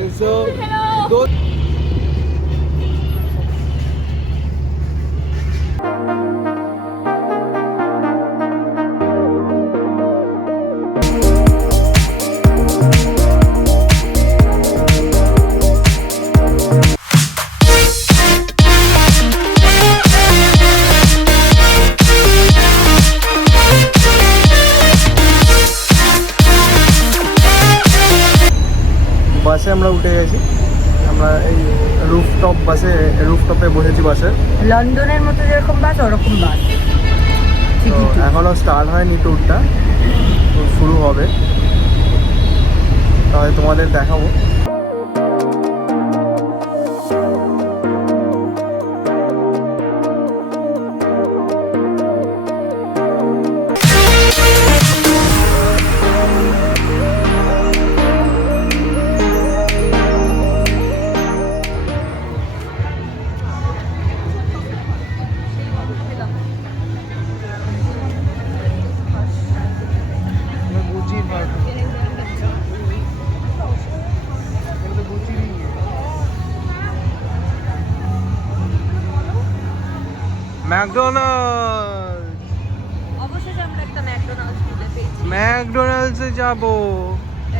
এইসব তো বাসে আমরা উঠে গেছি। আমরা এই রুফটপে বসেছি বাসে। লন্ডনের মতো যেরকম বাস ওরকম বাস। তো এখনো স্টার্ট হয়নি ট্যুরটা, তো শুরু হবে, তাহলে তোমাদের দেখাবো। ম্যাকডোনাল্ডস, অবশেষে আমরা একটা ম্যাকডোনাল্ডস খুঁজে পেয়েছি। ম্যাকডোনাল্ডসে যাব।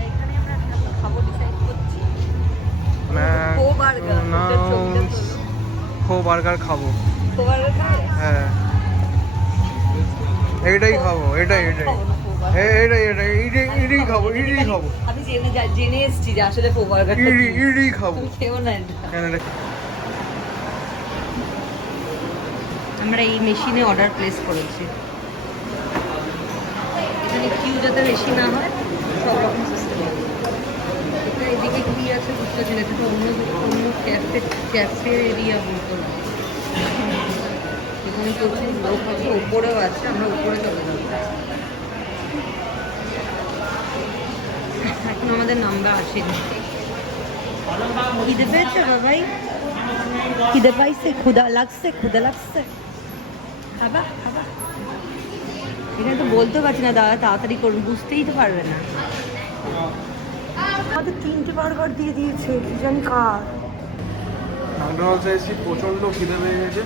এখানে আমরা খাবো ডিসাইড করছি। খো বার্গার খাবো। খো বার্গার খাবে? হ্যাঁ, এইটাই খাবো। এটাই খাবো। আমি জেনে এসেছি যে আসলে খো বার্গার খাবো। খেও না। আমরা এই মেশিনে অর্ডার প্লেস করেছি। এখানে কিউ যাতে বেশি না হয়, সব রকম সিস্টেম আছে। এটা এদিকে কি আছে বুঝতে পারছি না, এটা তো অন্য ক্যাফে এরিয়া মতো। এখানে প্রচুর লোক আছে, উপরেও আছে, আমরা উপরে চলে যাবো। এখন আমাদের নাম্বার আসেনি। খিদে পেয়েছে বাবাই? খিদে পাইছে? ক্ষুধা লাগছে? খাবা? এখানে তো বলতে পারছি না দাদা, তাড়াতাড়ি করুন, বুঝতেই তো পারবে না। আমাদের 3টে বার্গার দিয়ে দিয়েছে, কি জানি কার। ম্যাকডোনাল্ডসে এসেছি, প্রচণ্ড খিদে পেয়ে গেছে।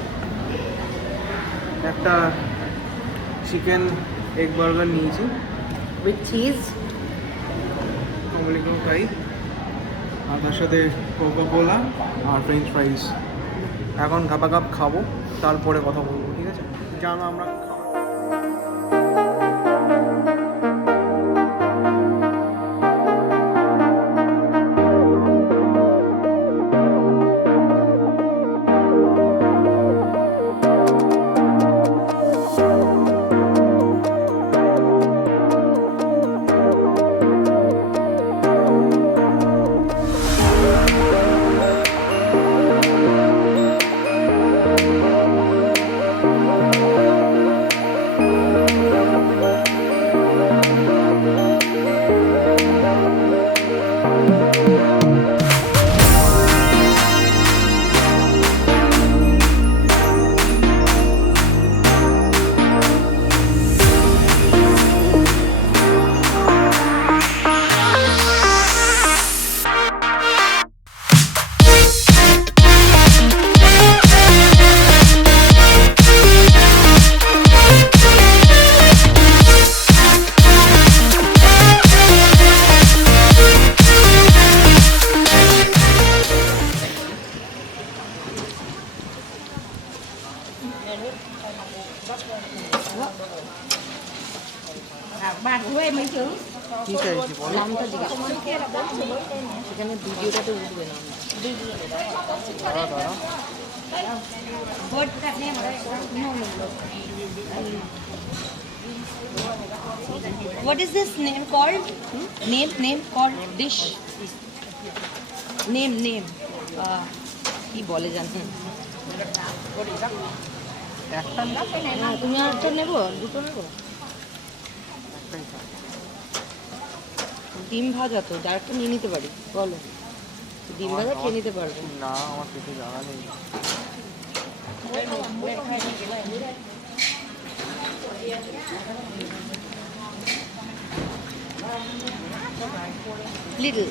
একটা চিকেন এগ বার্গার নিয়েছি উইথ চিজ, অমলিকো ফ্রাই, আর তার সাথে কোকা কোলা আর ফ্রেঞ্চ ফ্রাইস। এখন কাপ খাবো, তারপরে কথা বলবো, ঠিক আছে? জানো আমরা কি চাইছি বলো? নামটা জিজ্ঞেস, সেখানে ভিডিওটাতে উঠবে না। What is this name called? Name called dish. Name. কি বলে জানেন? তুমি একটা নেবো, দুটো নেবো? ডিম ভাজা তো, যার একটা নিয়ে নিতে পারি, বলো। ডিম ভাজা খেয়ে নিতে পারবে না? আমার পেটে জায়গা নেই। কি Little.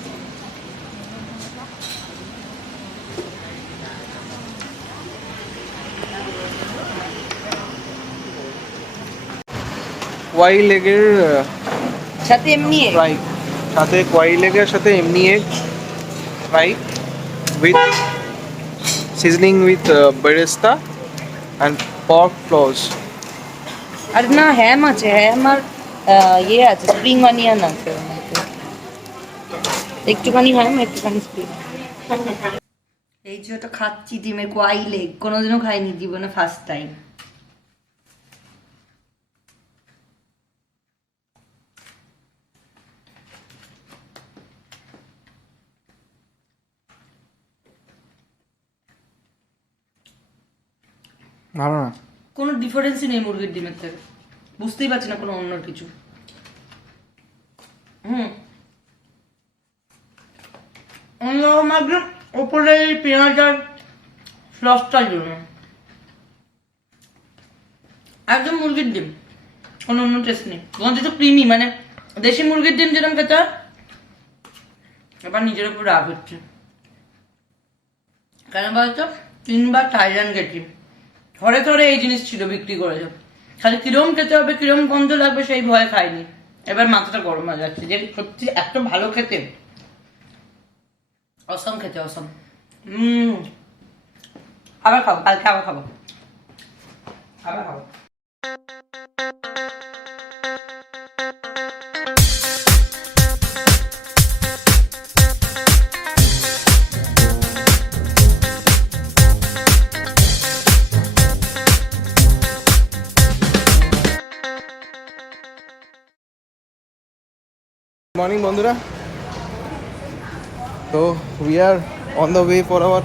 কোয়াই লেগের সাথে এমনি egg। ফ্রাই, সাথে কোয়াই লেগের সাথে এমনি egg fry with seasoning with বেরেস্তা অ্যান্ড পর্ক ফ্লোস। আর না হ্যাম আছে, হ্যাম আর ইয়ে আছে, স্প্রিং অনিয়ন আছে ওর মধ্যে। একটুখানি হ্যাম, একটুখানি স্প্রিং। এই যে ওটা খাচ্ছি ডিমের কোয়াই লেগ, কোনোদিনও খাইনি জীবনে, ফার্স্ট টাইম। ভালো না, কোনো ডিফারেন্সই নেই মুরগির ডিমের থেকে, বুঝতেই পারছি না কোনো অন্য কিছু। অন্যরকম একদম ওপরে এই পেঁয়াজ আর সসটার জন্য একদম মুরগির ডিম, কোনো অন্য টেস্ট নেই। তোমার যেটা ক্রিমি, মানে দেশি মুরগির ডিম যেরকম খেতে হয়। এবার নিজের উপর রাগ হচ্ছে কেন বলতো, 3 বার থাইল্যান্ড গেছি, ঘরে ঘরে এই জিনিস ছিল বিক্রি করেছে, খালি কিরম খেতে হবে কিরম গন্ধ লাগবে সেই ভয়ে খাইনি। এবার মাথাটা গরম হয়ে যাচ্ছে যে সত্যি এত ভালো খেতে, অসম খেতে অসম। আবার খাবো, কালকে আবার খাবো, আবার খাবো। মর্নিং বন্ধুরা, তো we are on the way for our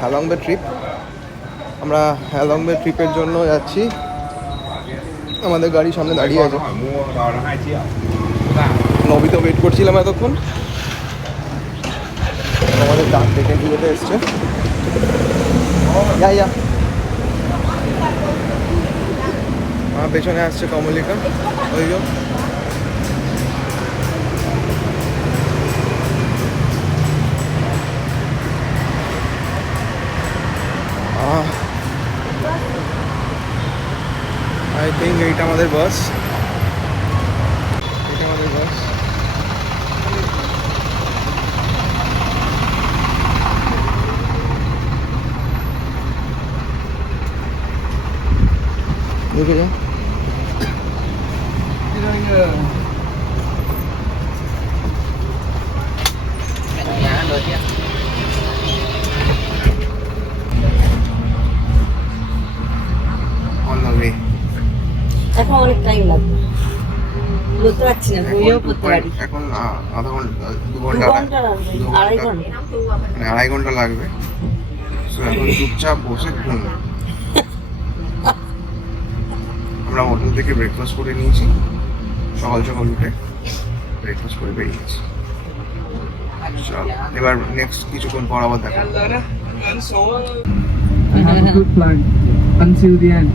Halong bay trip. আমরা হ্যালং বে ট্রিপের জন্য যাচ্ছি, আমাদের গাড়ি সামনে দাঁড়িয়ে আছে। নবী তো ওয়েট করছিলাম এতক্ষণ, আমাদের ডাক ডেকে যেতে এসছে। ইয়া আমার পেছনে আসছে কমলিকা, ওই যে আই থিঙ্ক এইটা আমাদের বাস, এটা আমাদের বাস। দেখে যা on the way। এখন অনেক টাইম লাগবে, বলতে পারছি না, বইও পড়তে পারি। এখন আধা ঘন্টা 2 ঘন্টা, 2.5 ঘন্টা লাগবে। So, এখন চুপচাপ বসে ঘুম। আমরা হোটেল থেকে ব্রেকফাস্ট করে নিয়েছি, সকাল সকাল উঠে ব্রেকফাস্ট করে বেরিয়েছি। চল এবার নেক্সট কিছুক্ষণ পর আবার দেখা হবে। I have a good plan until the end.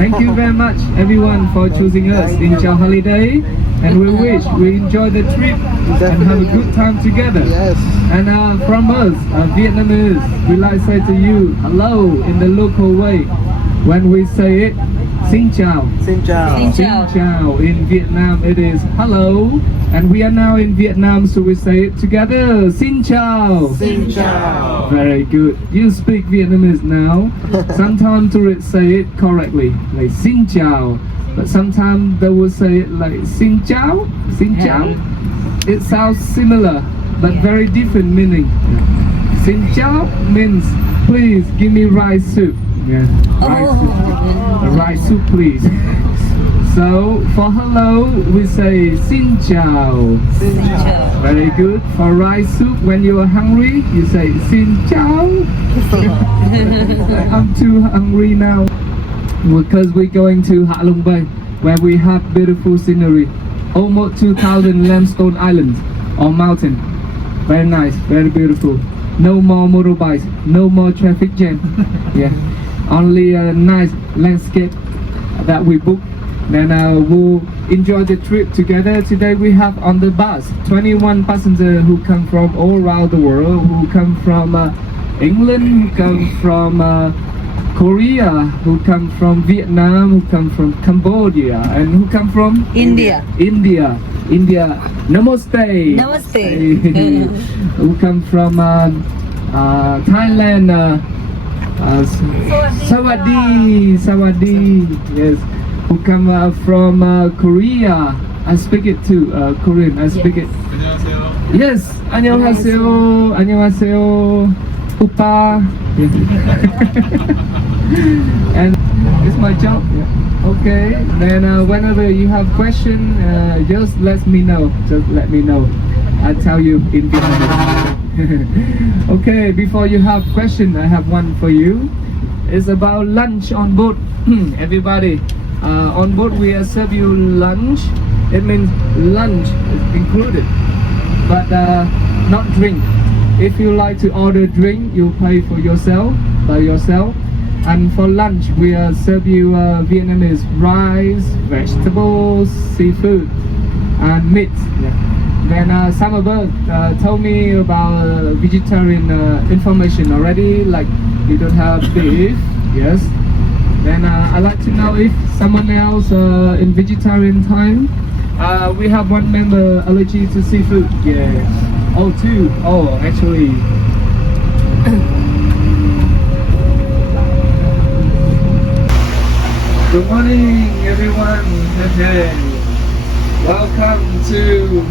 Thank you very much everyone for choosing us in your holiday, and we wish we enjoy the trip and have a good time together. Yes. And from us, Vietnamese, we like to say to you hello in the local way. When we say it, xin chào. Xin chào. Xin chào. In Vietnam it is hello, and we are now in Vietnam, so we say it together. Xin chào. Xin chào. Very good. You speak Vietnamese now. Sometimes tourists say it correctly, like xin chào, but sometimes they will say it like xin chào. Xin chào. It sounds similar, but very different meaning. Xin chào means please give me rice soup. Yeah, rice soup. Rice soup, please. So for hello, we say xin chào. Xin chào. Very good. For rice soup, when you are hungry, you say xin chào. I'm too hungry now because we're going to Halong Bay, where we have beautiful scenery. Almost 2,000 limestone islands or mountain. Very nice, very beautiful. No more motorbikes, no more traffic jam. Yeah, only a nice landscape that we book Then we'll enjoy the trip together. Today we have on the bus 21 passengers who come from all around the world, who come from England, who come from Korea, who come from Vietnam, who come from Cambodia, and who come from India. India. Namaste. Namaste. Who come from Thailand. Sawadee. Yes. Who come from Korea. I speak it too. Korean. I speak it. Yes. 안녕하세요. 안녕하세요. Upa. Yeah. And it's my job. Yeah. Okay. Then whenever you have question, just let me know. Just let me know. I'll tell you in Vietnamese. Okay. Before you have question, I have one for you. It's about lunch on board. Everybody, on board we serve you lunch. It means lunch is included, but not drink. If you like to order drink, you pay for yourself by yourself. And for lunch, we serve you Vietnamese rice, vegetables, seafood, and meat. Yeah. Then some of us told me about vegetarian information already, like you don't have beef. Yes. Then I'd like to know if someone else in vegetarian time. We have one member allergy to seafood. Yeah. Oh, two. Oh, actually. Good morning, everyone. Welcome to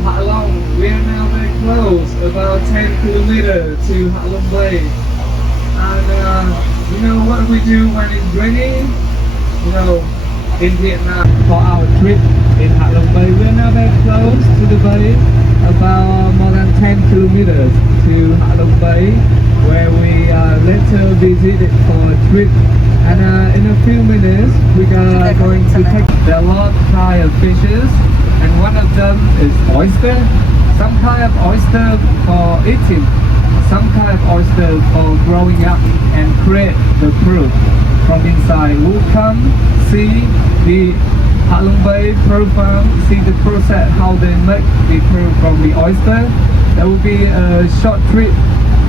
Halong. We are now very close, about 10 kilometers to Halong Bay. And you know what we do when it's raining? You know, in Vietnam for our trip in Halong Bay. We are now very close to the bay, about more than 10 kilometers to Halong Bay, where we later visited for a trip. And in a few minutes, we are going to take. There are a lot of kind of fishes, and one of them is oyster. Some kind of oyster for eating, some kind of oyster for growing up and create the pearl from inside. We'll come see the Halong Bay pearl farm, see the process how they make the pearl from the oyster. There will be a short trip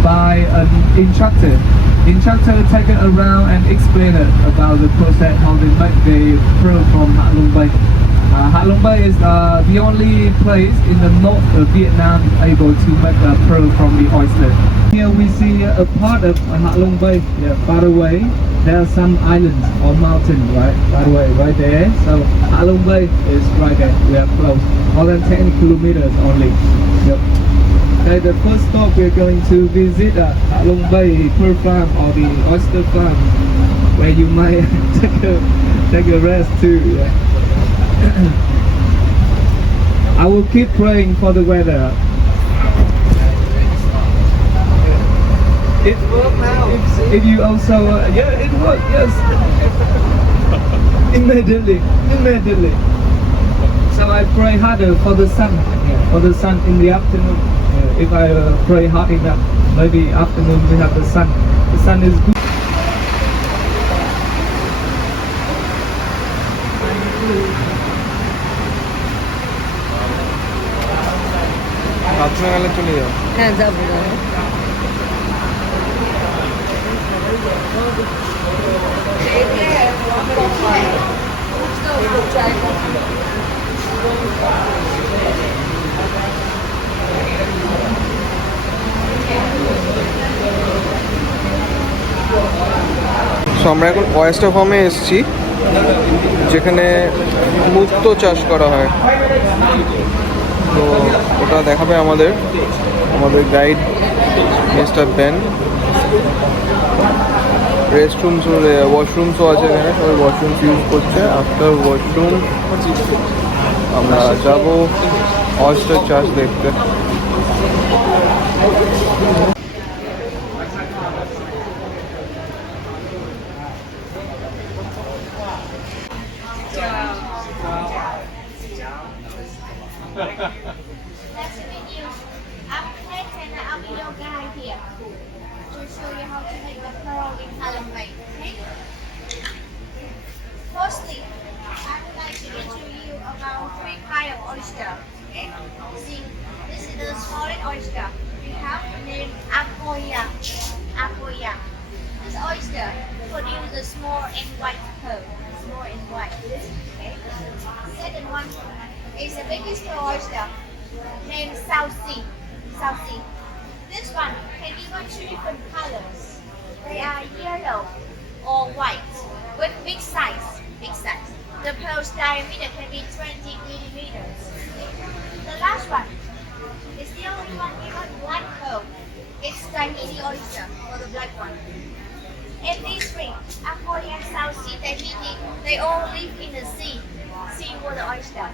by an instructor. Instructor take it around and explain it about the process how they make the pearl from Halong Bay. Halong Bay is the only place in the north of Vietnam able to make a pearl from the oyster. Here we see a part of Halong Bay. Yeah, far away there are some islands or mountains, right? By the way, right there. So Halong Bay is right there. We are close, more than 10 kilometers only. Yep. Okay, the first stop we're going to visit Halong Bay pearl farm or the oyster farm, where you might take a rest too. Yeah. I will keep praying for the weather. It worked now. If you also, yeah, it worked. Yes. Immediately. So I pray harder for the sun. For the sun in the afternoon. If I pray hard enough, maybe afternoon we have the sun. The sun is good. বাথরুমে গেলে চলে যাও। হ্যাঁ যাবো so আমরা এখন oyster ফার্মে এসেছি, যেখানে মুক্তো চাষ করা হয়। তো ওটা দেখাবে আমাদের গাইড মিস্টার বেন। রেস্টরুমস ওয়াশরুমসও আছে এখানে, সবাই ওয়াশরুমস ইউজ করছে। আফটার ওয়াশরুম আমরা যাব oyster চাষ দেখতে। Nice to meet you. I'm Chris and I'll be your guide here to show you how to make the pearl in Halong Bay. Okay? Firstly, I would like to introduce you about three kinds of oyster. Okay? See, this is the smallest oyster. We have named Akoya. Akoya. This oyster produces a small and white pearl. Small and white. Okay? Second one is the biggest oyster named South Sea. South Sea. This one can even two different colors. They are yellow or white with big size. Big size. The pearl's diameter can be 20 millimeters. The last one is the only one given black pearl. It's Tahiti oyster or the black one. And these three, Akoya, South Sea, Tahiti, they all live in the sea. Seawater oyster.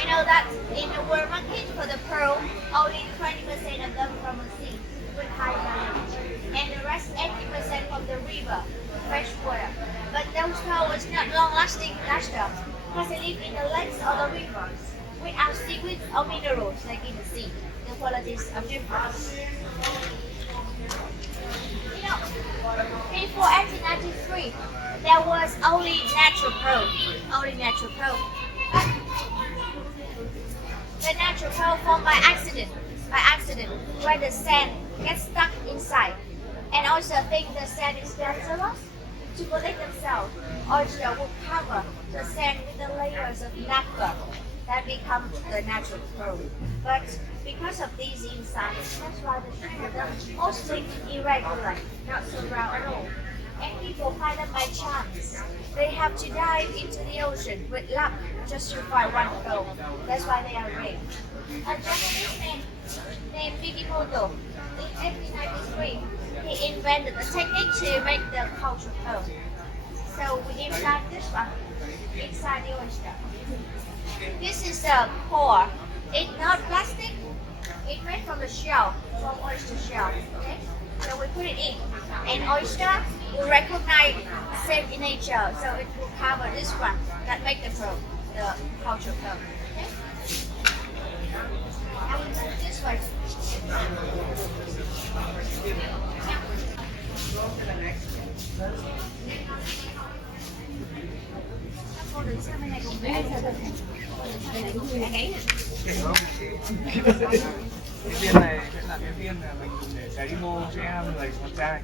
You know that in the world market for the pearl, only 20% of them from the sea with high value, and the rest 80% from the river, fresh water. But those pearls is not long-lasting luster because they live in the lakes or the rivers without seaweed or minerals like in the sea. The qualities are different. You know, before 1893, there was only natural pearl. Only natural pearl. The natural pearl formed by accident, where the sand gets stuck inside. And oyster think the sand is dangerous. To protect themselves, oyster will cover the sand with the layers of nacre that becomes the natural pearl. But because of these insides, that's why the shape of them mostly irregular, not so round at all. And people find them by chance. They have to dive into the ocean with luck just to find one pearl. That's why they are rare. A Japanese man named Mikimoto in 1893, he invented a technique to make the cultured pearl. So we implant this one inside the oyster. This is a core. It's not plastic. It's made from the shell, from oyster shell. Okay? So we put it in. And oyster will recognize safe in nature, so it will cover this one that make the pearl, the cultured pearl. Okay? I will move this one. Cái viên này sẽ là cái viên mà mình dùng để sấy mô cho em người con trai.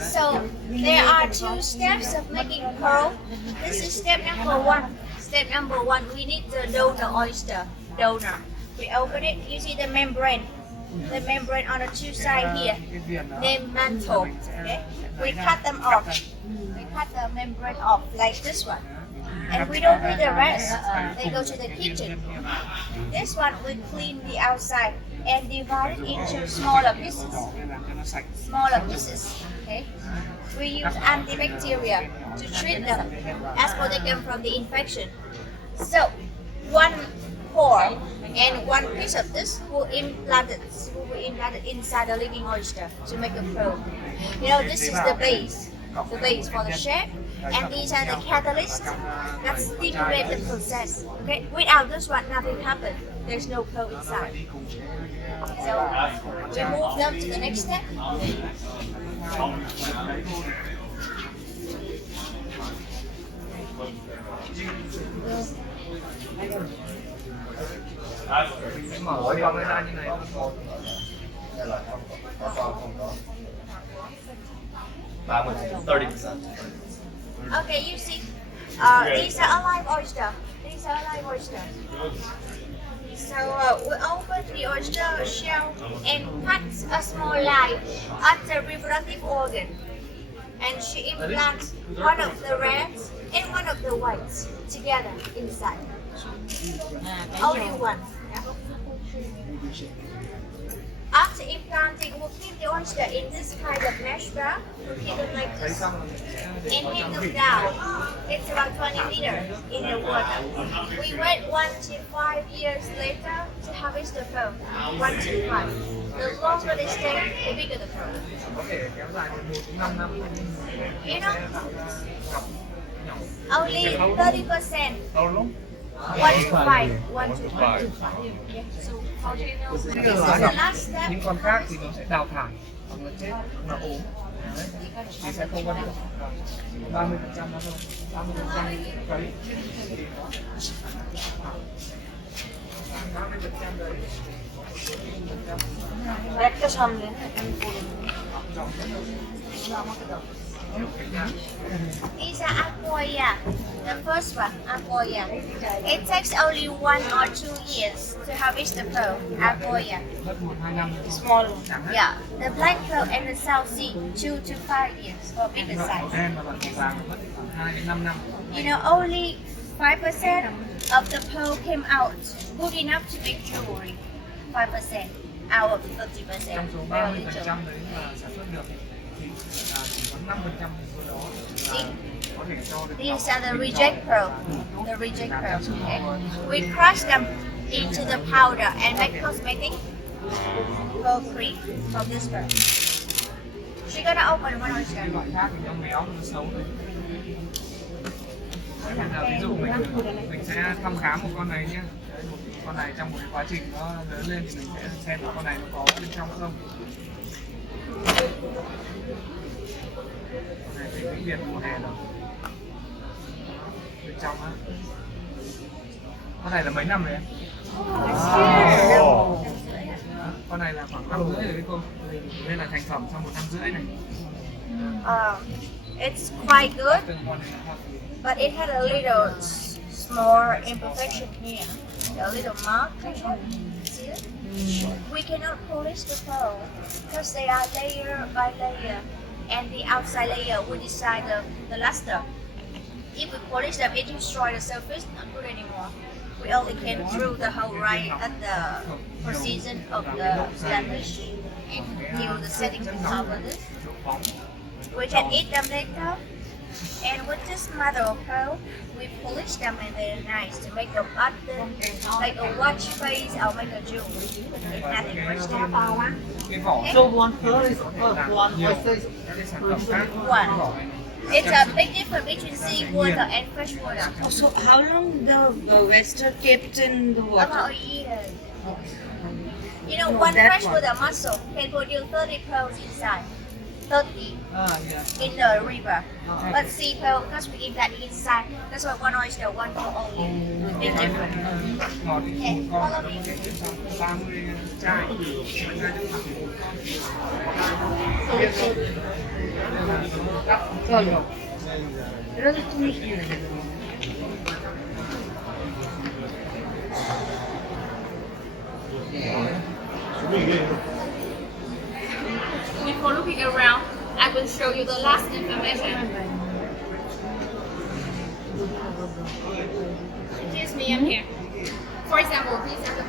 So there are two steps of making pearl. This is step number one. Step number one, we need the donor oyster. Donor. We open it. You see the membrane. The membrane on the two sides here. Named mantle. Okay. We cut them off. We cut the membrane off like this one. And we don't need the rest. They go to the kitchen. This one we clean the outside and divide it into smaller pieces. Smaller pieces. Okay. We use antibacterial to treat them as protect them from the infection. So one core and one piece of this will be implanted inside the living oyster to make a pearl. You know, this is the base for the shape, and these are the catalysts that stimulate the process. Okay, without this one, nothing happens. There's no pearl inside. So we move them to the next step. Mở cái vòng này ra như này. That was 30%. Okay, you see, these are alive oyster. These are alive oyster. So we open the oyster shell and cut a small line at the reproductive organ. And she implants one of the reds and one of the whites together inside. Only one. Yeah? After implanting, we'll keep the oyster in this kind of mesh bar. We'll keep them like this and hang them down. It's about 20 meters in the water. We wait 1 to 5 years later to harvest the pearl. 1 to 5. The longer they stay, the bigger the pearl. You know, only 30%. 1 to 5. 1 to 5. Yeah. So, this is the last step. Những con khác thì nó sẽ đào thải, hoặc nó chết, nó ốm. Thì sẽ không có được 30% đó thôi, 30% đấy. 30% đấy. একটা সামনে আমি করে These are aquoia. The first one, aquoia. It takes only 1 or 2 years to harvest the pearl, aquoia. Mất 1-2 năm. small Yeah, the black pearl and the South Sea, 2 to 5 years for bigger Loại màu size. đen và loại màu vàng mất khoảng 2 đến 5 năm. You know, only 5% of the pearl came out good enough to make jewelry. 5% out of 50%. Trong số Very 30% little. đấy mà sản xuất được thì chỉ có 5% số đó là có thể cho được. These are the reject pearl. The reject pearl. Okay. We crush them into the powder and make cosmetic pearl cream from this pearl. She's gonna open one Cái oyster. loại khác thì nó méo nó xấu rồi. Đấy, bây giờ ví dụ mình sẽ thăm khám một con này nhé. Đấy, một con này trong một cái quá trình nó lớn lên thì mình sẽ xem là con này nó có bên trong không. Con này thì vĩnh biệt mùa hè rồi. Bên trong á. Con này là mấy năm rồi em? Đó, con này là khoảng 5 rưỡi rồi đấy cô. Đây là thành phẩm sau 1 năm rưỡi này. It's quite good, Từng con này là hoa kỳ. but it had a little small imperfection here. A little mark. See it? We cannot polish the pearl because they are layer by layer, and the outside layer will decide the luster. If we polish them, it destroys the surface, not good anymore. We only can through the whole right at the precision of the blemish until the setting to cover this. We can eat them later. And with this mother of pearl, we polish them and they're nice to make a button, like a watch face or make a jewelry. It's nothing much there. Cái vỏ so one pearl is one nhiều oyster is cái sản phẩm khác. One. It's a big difference between seawater and freshwater. so how long the oyster kept in the water About a year. You know, one that freshwater mussel can produce 30 pearls inside. 30 Yeah. in the river. But sea pearl, because we eat that inside, that's why one oyster, one pearl only. Big difference. Ngọt thì Okay, một con follow me. để bên trong 30 chai. চলো এটা তো তুমি কি Before looking around, I will show you the last information. Excuse me, I'm here. For example, these are the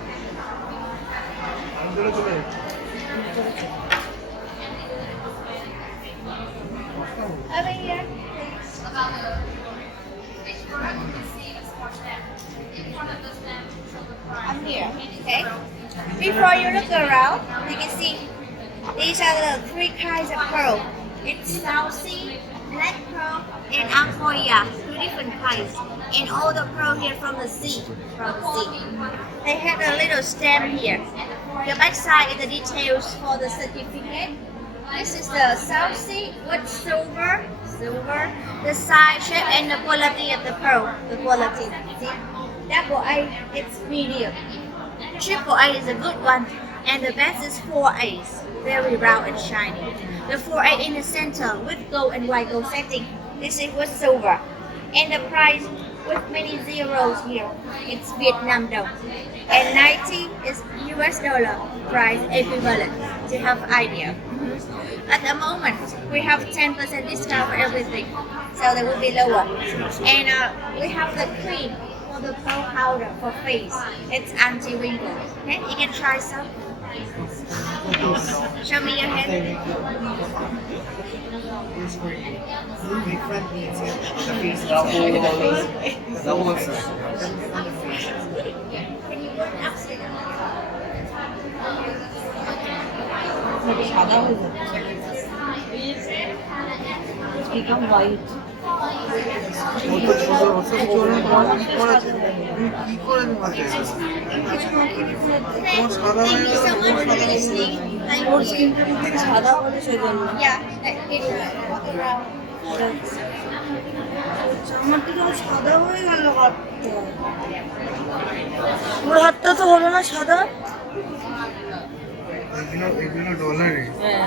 over here. About the fish product, you can see a small stamp. In front of the stamp, show the price. I'm here, okay? Before you look around, you can see these are the 3 kinds of pearl. It's South Sea, black pearl, and aquoia, 2 different kinds. And all the pearl here from the sea. They have a little stamp here. The back side is the details for the certificate. This is the South Sea with silver, the size, shape, and the quality of the pearl. The quality. See? Double A, it's medium. Triple A is a good one, and the best is 4A's, very round and shiny. The 4A in the center with gold and white gold setting. This is with silver, and the price with many zeros here. It's Vietnam dong, and 90 is US dollar price equivalent to have idea. At the moment, we have 10% discount for everything, so they will be lower. And we have the cream for the pearl powder for face. It's anti-wrinkle. Okay, you can try some. Show me your hand. Can you put upside down? সাদা হয়ে যাচ্ছে become white কি করে তোমাকে তোমার সাদা হয়ে Thank you so much for listening. Thank or you. স্কিনটা ঠিক সাদা বলে সেই জন্য Yeah, it's around. আমার তো সব সাদা হয়ে গেল হাতটা ওর হাতটা তো হলো না সাদা এগুলো ডলারে হ্যাঁ